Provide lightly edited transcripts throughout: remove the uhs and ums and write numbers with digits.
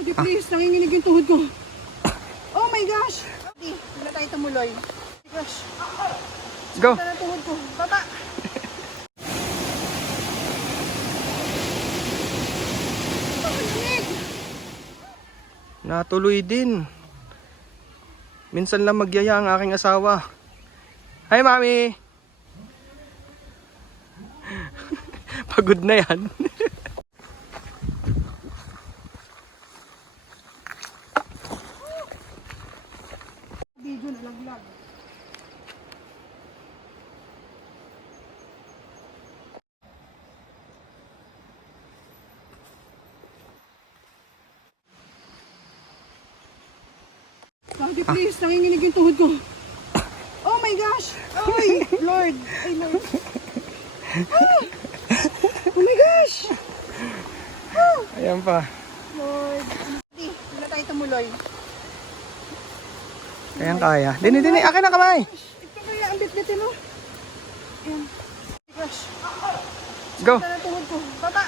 Daddy, please. Nanginginig yung tuhod ko. Oh my gosh. Daddy, hindi na tayo tumuloy. Oh my gosh. Go. Sakit na ng tuhod ko. Baba. Natuloy din. Minsan lang magyaya ang aking asawa. Hi, Mami! Pagod na yan. Video nalaglag. Daddy, please. Nanginginig yung tuhod ko. Oh my gosh. Ay, Lord. Ay, Lord. Ah! Oh my gosh. Ah! Ayan pa. Lord. Daddy, hindi na tayo tumuloy. Ayan kaya. Dini, akin na kamay. Ito kaya ang bit-bitin mo. Ayan. Oh my gosh. Go. Sakit na ng tuhod ko. Baba.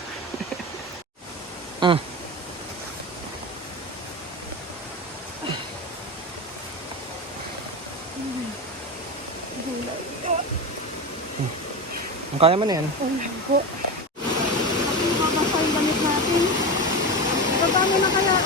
Ang kaya mo na yan. Wala po. Bakit babasa yung damit natin? Paano na kaya?